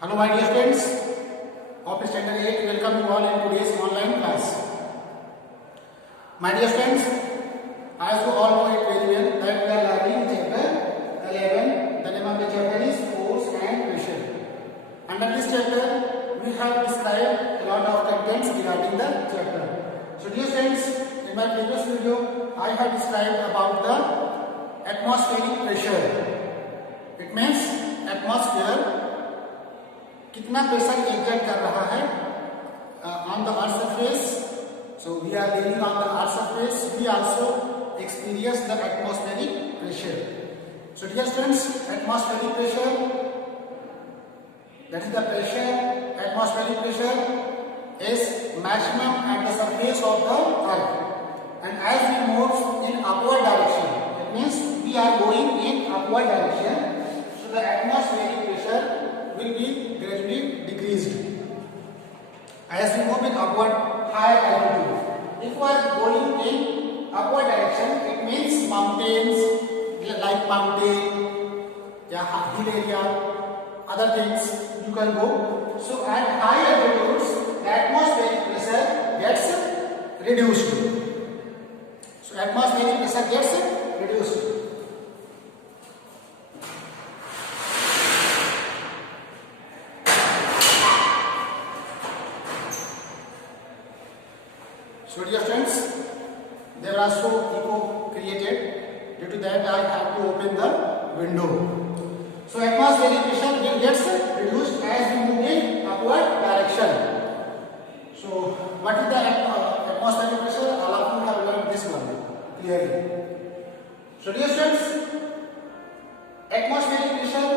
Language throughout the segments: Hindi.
Hello my dear students of standard 8, welcome you all in today's online class. My dear students, as you all know it very well that we are learning chapter 11. The name of the chapter is force and pressure. Under this chapter we have described a lot of contents regarding the chapter. So dear students, in my previous video I have described about the atmospheric pressure. It means atmosphere कितना प्रेशर एक्सर्ट कर रहा है on the earth surface. So we are living on the earth surface, we also experience the atmospheric pressure. So dear students, atmospheric pressure, that is the pressure, atmospheric pressure is maximum at the surface of the earth, and as we move in upward direction, it means we are going in upward direction, so the atmospheric pressure will be gradually decreased as we move in upward higher altitude. If we are going in upward direction, it means mountains like mountain, hill area, other things you can go. So at high altitudes, the atmospheric pressure gets reduced. So atmospheric pressure gets reduced. So dear friends, there are also echo created. Due to that I have to open the window. So atmospheric pressure will get reduced as we move in upward direction. So what is the atmospheric pressure? All of you have learned this one clearly. So dear friends, atmospheric pressure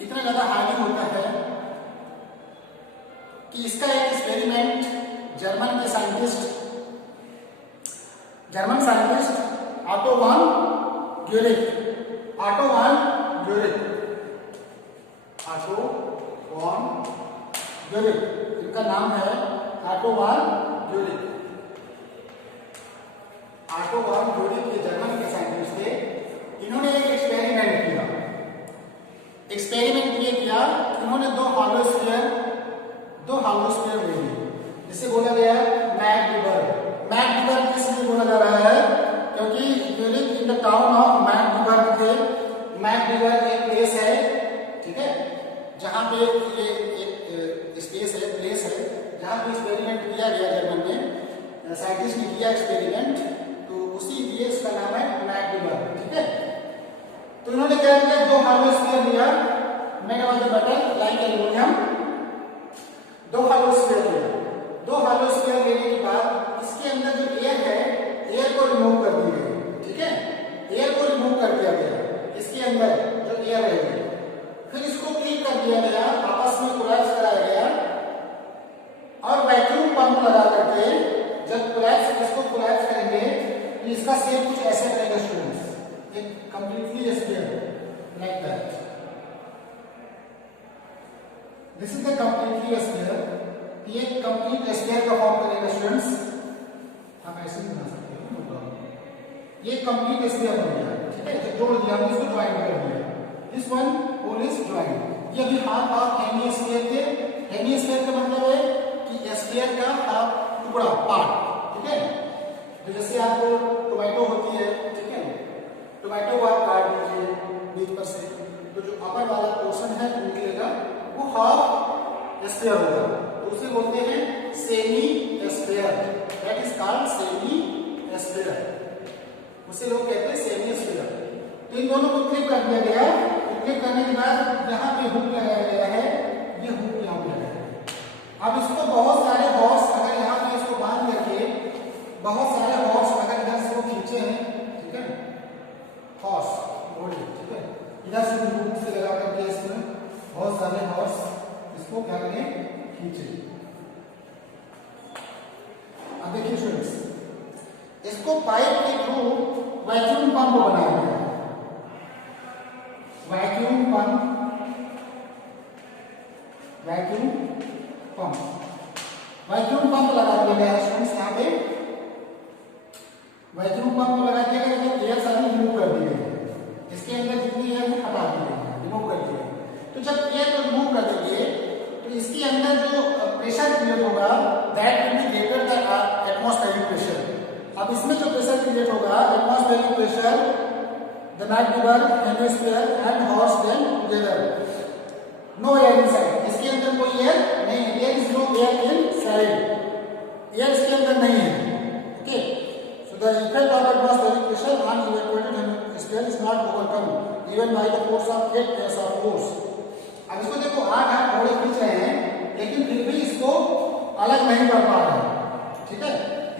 इतना ज़्यादा हावी होता है कि इसका एक एक्सपेरिमेंट जर्मन साइंटिस्ट ऑटो वान ग्यूरिक इनका नाम है ऑटो वान ग्यूरिक ये जर्मन के साइंटिस्ट थे. इन्होंने एक एक्सपेरिमेंट ये किया. इन्होंने दो हॉलो स्फीयर ले लिए. जिसे बोला गया मैगडीबर्ग इसलिए बोला जा रहा है क्योंकि ग्यूरिक इन द टाउन ऑफ मैगडीबर्ग थे. मैगडीबर्ग एक प्लेस है, ठीक है, जहां पे ये एक स्पेस है, प्लेस है जहां पे एक्सपेरिमेंट किया गया. जर्मन में साइंटिस्ट ने किया एक्सपेरिमेंट, तो उसी लिए इसका नाम है मैगडीबर्ग, ठीक है. तो इन्होंने क्या किया, दो हॉलो स्फीयर लिया, made of the metal like aluminium. दो हॉलो स्फीयर लेने के बाद इसके अंदर जो एयर है, एयर को रिमूव कर दी गई, ठीक है, एयर को रिमूव कर दिया गया. इसके अंदर जो एयर है, फिर इसको क्लीन कर दिया गया, आपस में कोलैप्स कराया गया और वैक्यूम पंप लगा करके जब इसको कोलैप्स करेंगे तो इसका शेप कुछ ऐसे रहेगा स्टूडेंट्स, एक completely sphere like that. This is the completely sphere. ये कंप्लीट स्फीयर का फॉर्म करेगा स्टूडेंट्स. हम ऐसे भी बना सकते हैं, नो प्रॉब्लम. ये कंप्लीट स्फीयर बन गया, ठीक है, जो जोड़ दिया हमने, इसको ज्वाइन कर दिया. This one hole is join. ये भी हाफ ऑफ हेमिस्फीयर थे. हेमिस्फीयर का मतलब है कि स्फीयर का हाफ टुकड़ा, पार्ट, ठीक है. तो जैसे आपको टोमेटो होती है, ठीक है, टोमेटो को आप काट दीजिए बीच पर से, तो जो अपर वाला पोर्शन है निकलेगा वो हाफ स्फीयर होगा, तो उसे बोलते हैं semi sphere. That is called semi sphere. उसे लोग कहते हैं सेमी स्फीयर. तो इन दोनों को क्लिप कर दिया गया. क्लिप करने के बाद जहां पे हुक लगाया गया है, ये हुक यहां पे लगाया गया. अब इसको बहुत सारे हॉर्स अगर यहां पे इसको बांध करके, बहुत सारे हॉर्स अगर इधर से वो खींचे हैं, ठीक है, हॉर्स बॉडी, ठीक है, इधर से हुक से लगा करके इसमें बहुत सारे हॉर्स इसको क्या करें, खींचे. अब देखिए स्टूडेंट्स, इसको पाइप के थ्रू वैक्यूम पंप बनाया गया. वैक्यूम पंप लगा दिया गया है स्टूडेंट्स. यहाँ पे वैक्यूम पंप लगा दिया गया, एयर सारी रिमूव कर दी गई. इसके अंदर जितनी एयर हटा दी गई. रिमूव कर दिए। तो जब एयर को रिमूव कर देंगे तो इसके अंदर जो प्रेशर क्रिएट होगा that will be greater the atmospheric pressure. अब इसमें जो प्रेशर क्रिएट होगा atmospheric pressure, the magnetic hemisphere and horse then together, no air inside. इसके अंदर कोई एयर नहीं है, there is no air inside, air इसके अंदर नहीं है। Okay, so the effect of atmospheric pressure on evacuated hemisphere is not overcome even by the force of 8 pairs of force। अब इसको देखो 8 घोड़े खींच रहे हैं लेकिन फिर भी इसको अलग नहीं कर पा रहे हैं। ठीक है,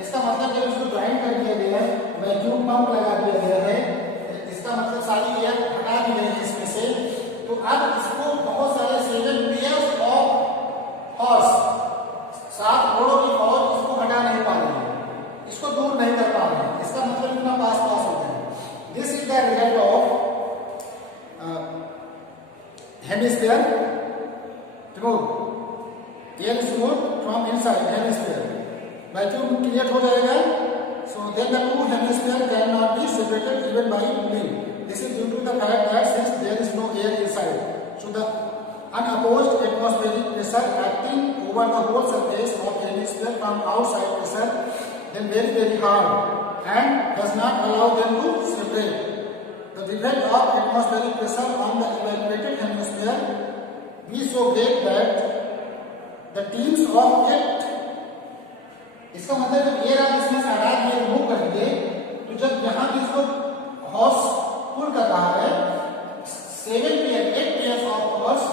इसका मतलब जब इसको ज्वाइन कर दिया गया है, वैक्यूम पंप लगा दिया गया है, इसका मतलब सारी एयर हटा दी गई है इसमें से, तो अब इसको बहुत सारे 7 pairs of horse, 7 घोड़ों की फौज इसको हटा नहीं पा रही है, इसको दूर नहीं कर पा रहे हैं। इसका मतलब इतना पास हो गया है। This is the result of hemisphere remove, air is removed from inside hemisphere, vacuum create हो जाएगा। So then the two hemisphere cannot be separated even by cooling. This is due to the fact that since there is no air inside, so the unopposed atmospheric pressure acting over the whole surface of hemisphere from outside pressure then very hard and does not allow them to separate. The effect of atmospheric pressure on the evacuated hemisphere is so great that the teams of it, इसका मतलब जब एयर आप इसमें से हटा दिए, रिमूव कर दिए, तो जब यहाँ भी इसको हॉर्स पुल कर रहा है, 8 pairs of horse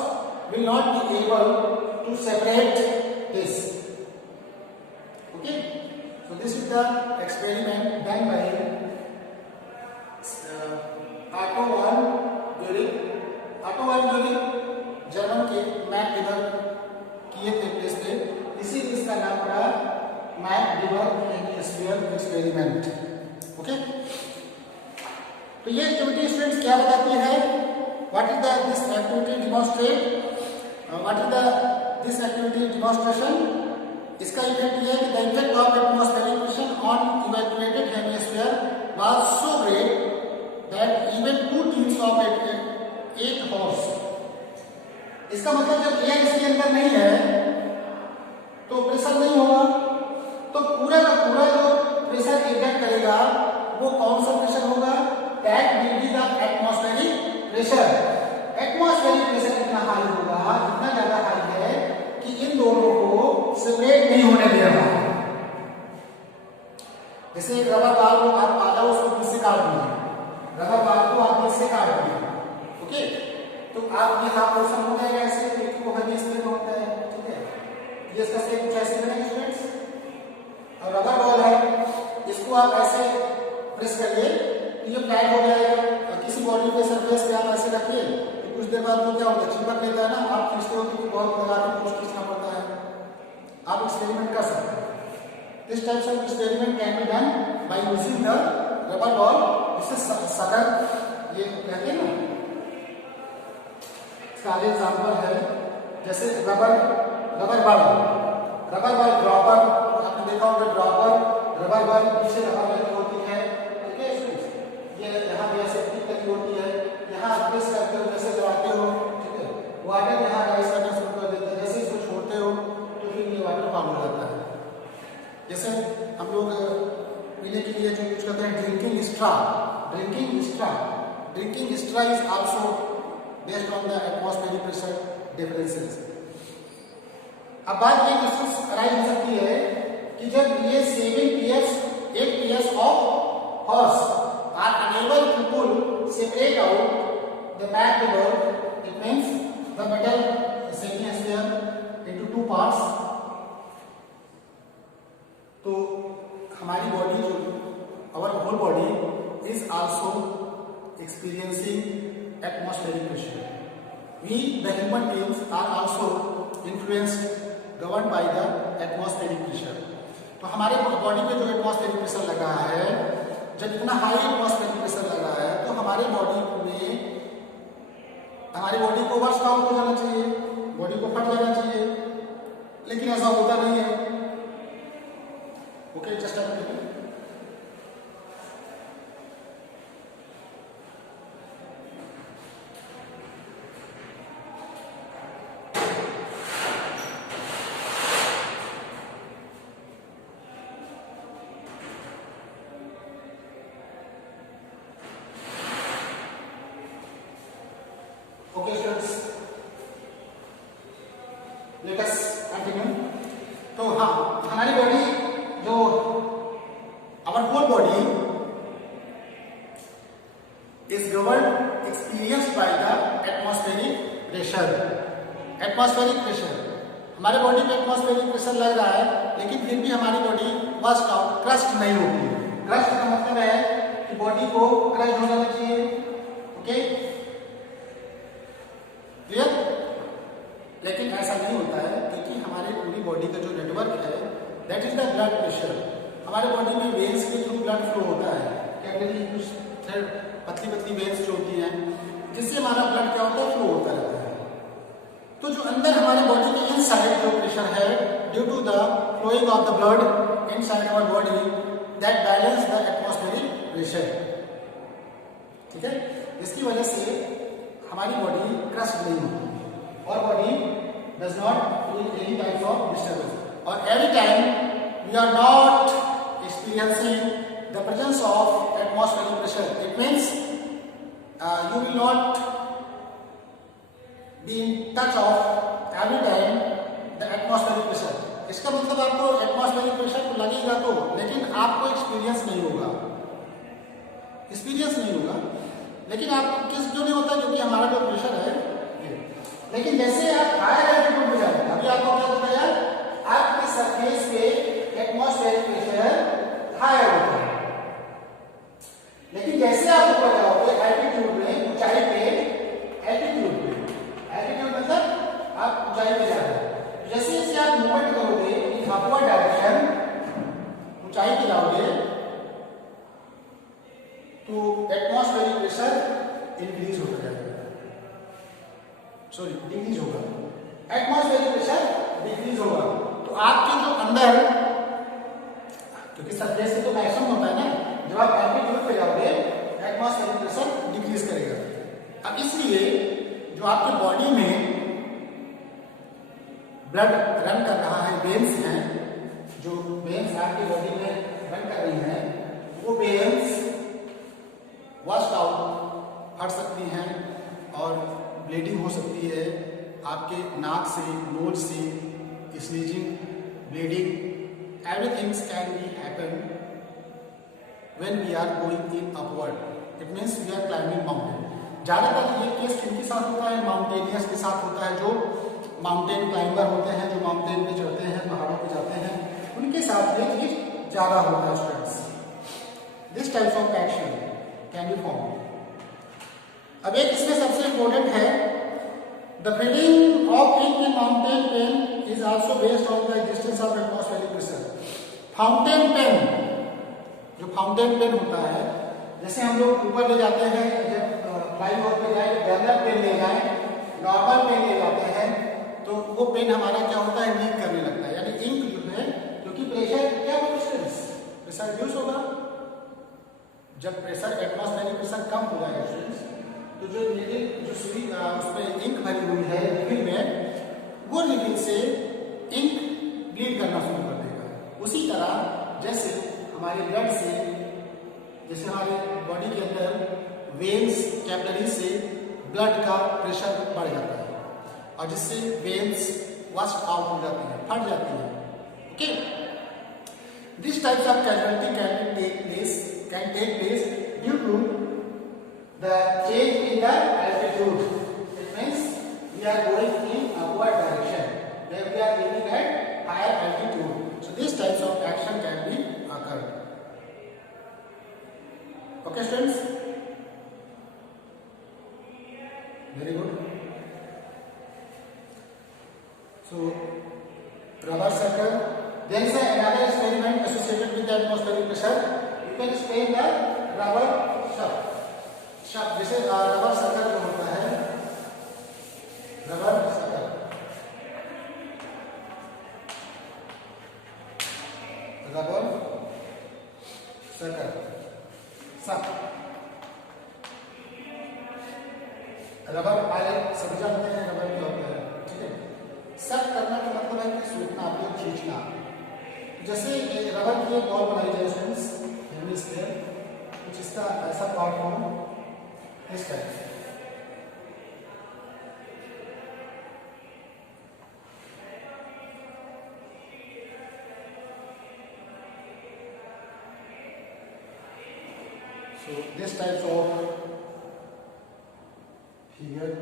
will not be able to separate this. Okay, so this is the experiment done by Otto von Guericke, German के मैक किए थे प्लेस पे, इसी इसका नाम पड़ा मैक-डिबर हेमिस्फीयर एक्सपेरिमेंट। ओके, तो ये एक्टिविटी स्टूडेंट्स क्या बताती है? What is this activity demonstrate, what is this activity demonstration? इसका इफेक्ट ये है कि the effect of atmospheric pressure on evacuated hemisphere was so great that even 2 teams of 8 horse। इसका मतलब जब एयर इसके अंदर नहीं है तो प्रेशर नहीं होगा, तो पूरा का पूरा जो प्रेशर एक्ट करेगा वो कौन सा प्रेशर होगा? That will be the atmospheric pressure. Atmospheric pressure इतना हाई होगा, इतना ज्यादा हाई है कि इन दोनों को सेपरेट नहीं होने दे रहा है। जैसे एक रबर बाल को आप पाला, उसको बीच से काट दिए, रबर बाल को आप बीच से काट दिए, ओके, तो आप ये हाफ पोर्शन हो जाएगा ऐसे, एक को हेमिस्फीयर होता है। ठीक है, ये इसका शेप कुछ ऐसे बनेगा स्टूडेंट्स। और रबर बॉल है, इसको आप ऐसे प्रेस करिए तो ये फ्लैट हो जाएगा, और किसी बॉडी के सरफेस पे आप ऐसे रखिए तो कुछ देर बाद वो क्या होता है, चिपक लेता है ना, आप खींचते हो तो बहुत लगा के पोस्ट खींचना पड़ता है। आप एक्सपेरिमेंट कर सकते हैं। This types of experiment can be done by using the rubber ball. इससे सगर ये कहते हैं ना, इसका आगे एग्जाम्पल है जैसे रबर बॉल ड्रॉपर, आपने देखा होगा ड्रॉपर, रबर बॉल पीछे रबर लगी होती है। ठीक है, ये यहाँ भी ऐसे टिप लगी होती है, यहाँ आप प्रेस करते हो, जैसे दबाते हो, ठीक है, वाटर यहाँ राइज करना शुरू कर देता है, जैसे इसको छोड़ते हो तो फिर ये वाटर फॉर्म हो जाता है। जैसे हम लोग पीने के लिए जो यूज करते हैं drinking straw is also based on the atmospheric pressure differences. अब बात ये क्वेश्चन अराइज हो सकती है कि जब ये 8 pairs of horse are unable to pull separate out the back rubber, it means the metal hemisphere into 2 parts, तो हमारी बॉडी जो our whole body is also experiencing atmospheric pressure. We, the human beings, are also influenced, governed by the atmospheric pressure. तो हमारे बॉडी पे जो एटमॉस्फेरिक प्रेशर लगा है, जब इतना हाई एटमॉस्फेरिक प्रेशर लगा है तो हमारी बॉडी को ओवर स्टॉप हो जाना चाहिए, बॉडी को फट जाना चाहिए, लेकिन ऐसा होता नहीं है। Okay, just let us continue. तो हाँ, हमारी बॉडी जो our whole body is governed experienced by the atmospheric pressure. Atmospheric pressure, हमारे बॉडी में एटमॉस्फेरिक प्रेशर लग रहा है, लेकिन फिर भी हमारी बॉडी वॉश्ड आउट, क्रस्ट नहीं होती है। क्रस्ट का मतलब है कि बॉडी को क्रस्ट हो जाना चाहिए। Okay, clear? लेकिन ऐसा नहीं होता है, क्योंकि हमारे पूरी बॉडी का जो नेटवर्क है that is the blood pressure. हमारे बॉडी में वेन्स के थ्रू ब्लड फ्लो होता है, कैपिलरी कुछ पतली पतली वेन्स जो होती हैं, जिससे हमारा ब्लड क्या होता है, फ्लो होता रहता है। तो जो अंदर हमारे बॉडी के इनसाइड जो प्रेशर है, due to the flowing of the blood inside our body, that balance the atmospheric pressure. ठीक है, इसकी वजह से हमारी बॉडी क्रस्ट नहीं होती और body does not feel any type of disturbance. और every time we are not experiencing the presence of atmospheric pressure, it means you will not be in touch of every time the atmospheric pressure। इसका मतलब आपको एटमॉस्फेरिक प्रेशर तो लगेगा तो, लेकिन आपको एक्सपीरियंस नहीं होगा, एक्सपीरियंस नहीं होगा। लेकिन आपको किस जो नहीं होता, क्योंकि हमारा जो प्रेशर है। लेकिन जैसे आप हायर एल्टीट्यूड में जाते हैं, अभी आपको क्या बताया, आपके सरफेस पे एटमॉस्फेरिक प्रेशर हायर होता है, लेकिन जैसे आप ऊपर जाओगे एल्टीट्यूड में, ऊंचाई पे, एल्टीट्यूड मतलब आप ऊंचाई पे जा रहे हैं, जैसे जैसे आप मूवमेंट करोगे इन अपवर्ड डायरेक्शन, ऊंचाई पे जाओगे, तो एटमॉस्फेरिक प्रेशर इंक्रीज होता जाएगा, सॉरी डिक्रीज होगा, एटमॉस्फेरिक प्रेशर डिक्रीज होगा। तो आपके जो अंदर, क्योंकि सरफेस से तो मैक्सिमम होता है ना, जब आप एल्टीट्यूड पे जाओगे एटमॉस्फेरिक प्रेशर डिक्रीज करेगा। अब इसलिए जो आपके बॉडी में ब्लड रन कर रहा है, वेन्स हैं, जो वेन्स आपकी बॉडी में रन कर रही हैं, वो वेन्स वॉश्ड आउट फट सकती हैं और ब्लीडिंग हो सकती है आपके नाक से, नोज से, sneezing, bleeding, everything can be happen when we are going in upward, it means we are climbing mountain। ज्यादातर ये केस किनके साथ होता है, माउंटेनियर्स के साथ होता है, जो माउंटेन क्लाइंबर होते हैं, जो माउंटेन पे चढ़ते हैं, पहाड़ों पे जाते हैं, उनके साथ ये चीज ज्यादा होता है students. This types of action can be form. अब एक इसमें सबसे इंपॉर्टेंट है, the feeling of in mountain pen is also based on the existence of atmospheric pressure. Fountain pen, जो फाउंटेन पेन होता है, जैसे हम लोग ऊपर ले जाते हैं, जब फ्लाइंग ओवर पे जाए, जनरल पेन ले जाए, नॉर्मल पेन ले जाते हैं, तो वो पेन हमारा क्या होता है, लीक करने लगता है, यानी इंक जो है, क्योंकि प्रेशर क्या होगा स्टूडेंट्स, प्रेशर रिड्यूस होगा। जब प्रेशर एटमॉस्फेरिक प्रेशर कम हो जाएगा स्टूडेंट्स, तो जो निडिल, जो सुई उसमें इंक भरी हुई है निडिल में, वो निडिल से इंक ब्लीड करना शुरू कर देगा। उसी तरह जैसे हमारे ब्लड से, जैसे हमारे बॉडी के अंदर वेन्स, कैपिलरी से ब्लड का प्रेशर बढ़ जाता है और जिससे वेन्स वॉश्ड आउट हो जाती है, फट जाती है। Okay, this types of casualty can take place due to the change in the altitude। It means we are going in upward direction, where we are aiming at higher altitude, so these types of action can be occurred। Okay students, very good। So rubber circle, there is another experiment associated with the atmospheric pressure, you can explain the rubber shaft। जैसे रबर सर्कल जो होता है, रबर सर्कल, रबर सर्कल, सब रबर वाले सभी जानते हैं रबर क्या होता है, ठीक है। सब करना का मतलब है कि सूखना, आपको खींचना। जैसे रबर की बॉल बनाई जाए स्टूडेंट्स, कुछ इसका ऐसा पार्ट हो, इस type So this types of figure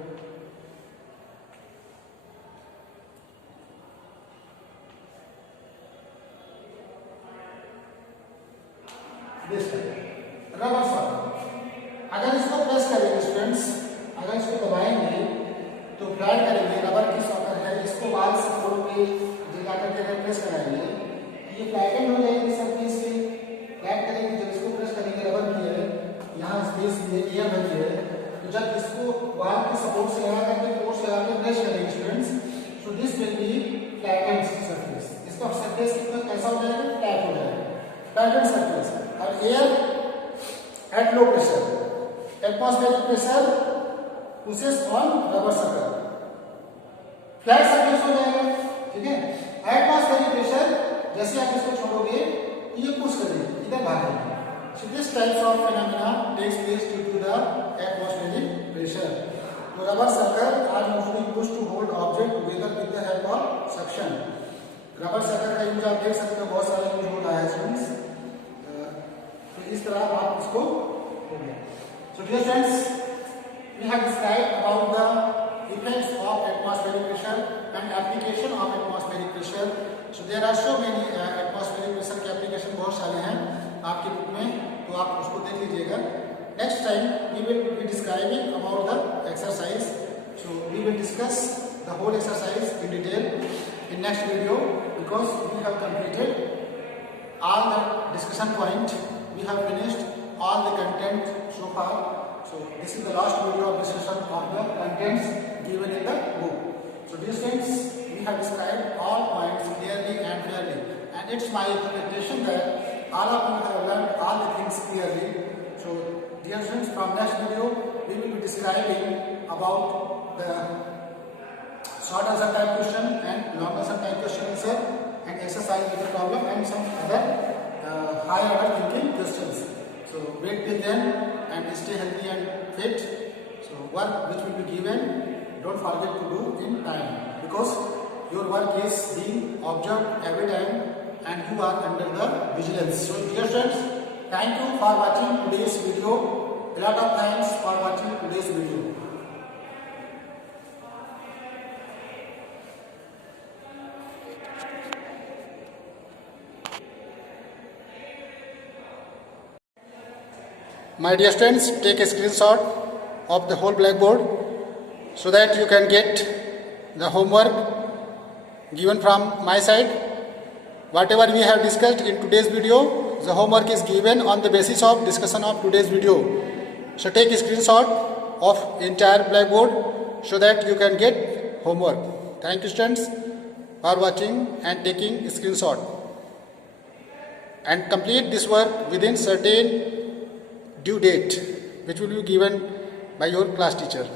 this type rubber circle. अगर इसको प्रेस करेंगे स्टूडेंट्स, अगर इसको दबाएंगे तो फ्लैट करेंगे, रबर की सॉकर है, इसको वाल से खोल के जला करके अगर प्रेस कराएंगे ये फ्लैटन हो जाएगी सब चीज की। फ्लैट करेंगे, जब इसको प्रेस करेंगे रबर की है, यहाँ स्पेस ये एयर बची है, तो जब इसको वाल के सपोर्ट से लगा करके फोर्स लगा के प्रेस करेंगे students, so this will be flattened surface. इसका सरफेस कितना कैसा हो जाएगा? फ्लैट हो जाएगा, फ्लैटेंड सरफेस। और air at low pressure, atmospheric pressure pushes on rubber circle, flat surface हो जाएगा, ठीक है। एटमॉस्फेरिक प्रेशर जैसे आप इसको छोड़ोगे ये पुश करेंगे, इधर भागेंगे। So this types of phenomena takes place due to the atmospheric pressure. तो rubber circle are usually used to hold object together with the help of suction. Rubber circle का यूज आप देख सकते हो, बहुत सारे यूज हो रहा है स्टूडेंट्स। तो इस तरह आप इसको हो गया। So dear friends, we have described about the effects of atmospheric pressure and application of atmospheric pressure. So there are so many atmospheric pressure के application बहुत सारे हैं आपके बुक में, तो आप उसको देख लीजिएगा। Next time we will be describing about the exercise. So we will discuss the whole exercise in detail in next video, because we have completed all the discussion point. We have finished all the content so far. So this is the last video of discussion of the contents given in the book. So dear friends, we have described all points clearly and fairly, and it's my expectation that all of you have learned all the things clearly. So dear friends, from next video we will be describing about the short answer type question and long answer type question answer, and exercise with the problem, and some other higher order thinking questions. So wait till then and stay healthy and fit. So work which will be given, don't forget to do in time, because your work is being observed every time and you are under the vigilance. So dear friends, thank you for watching today's video. A lot of thanks for watching today's video. My dear students, take a screenshot of the whole blackboard so that you can get the homework given from my side. Whatever we have discussed in today's video, the homework is given on the basis of discussion of today's video. So take a screenshot of entire blackboard so that you can get homework. Thank you students for watching and taking a screenshot. And complete this work within certain due date which will be given by your class teacher.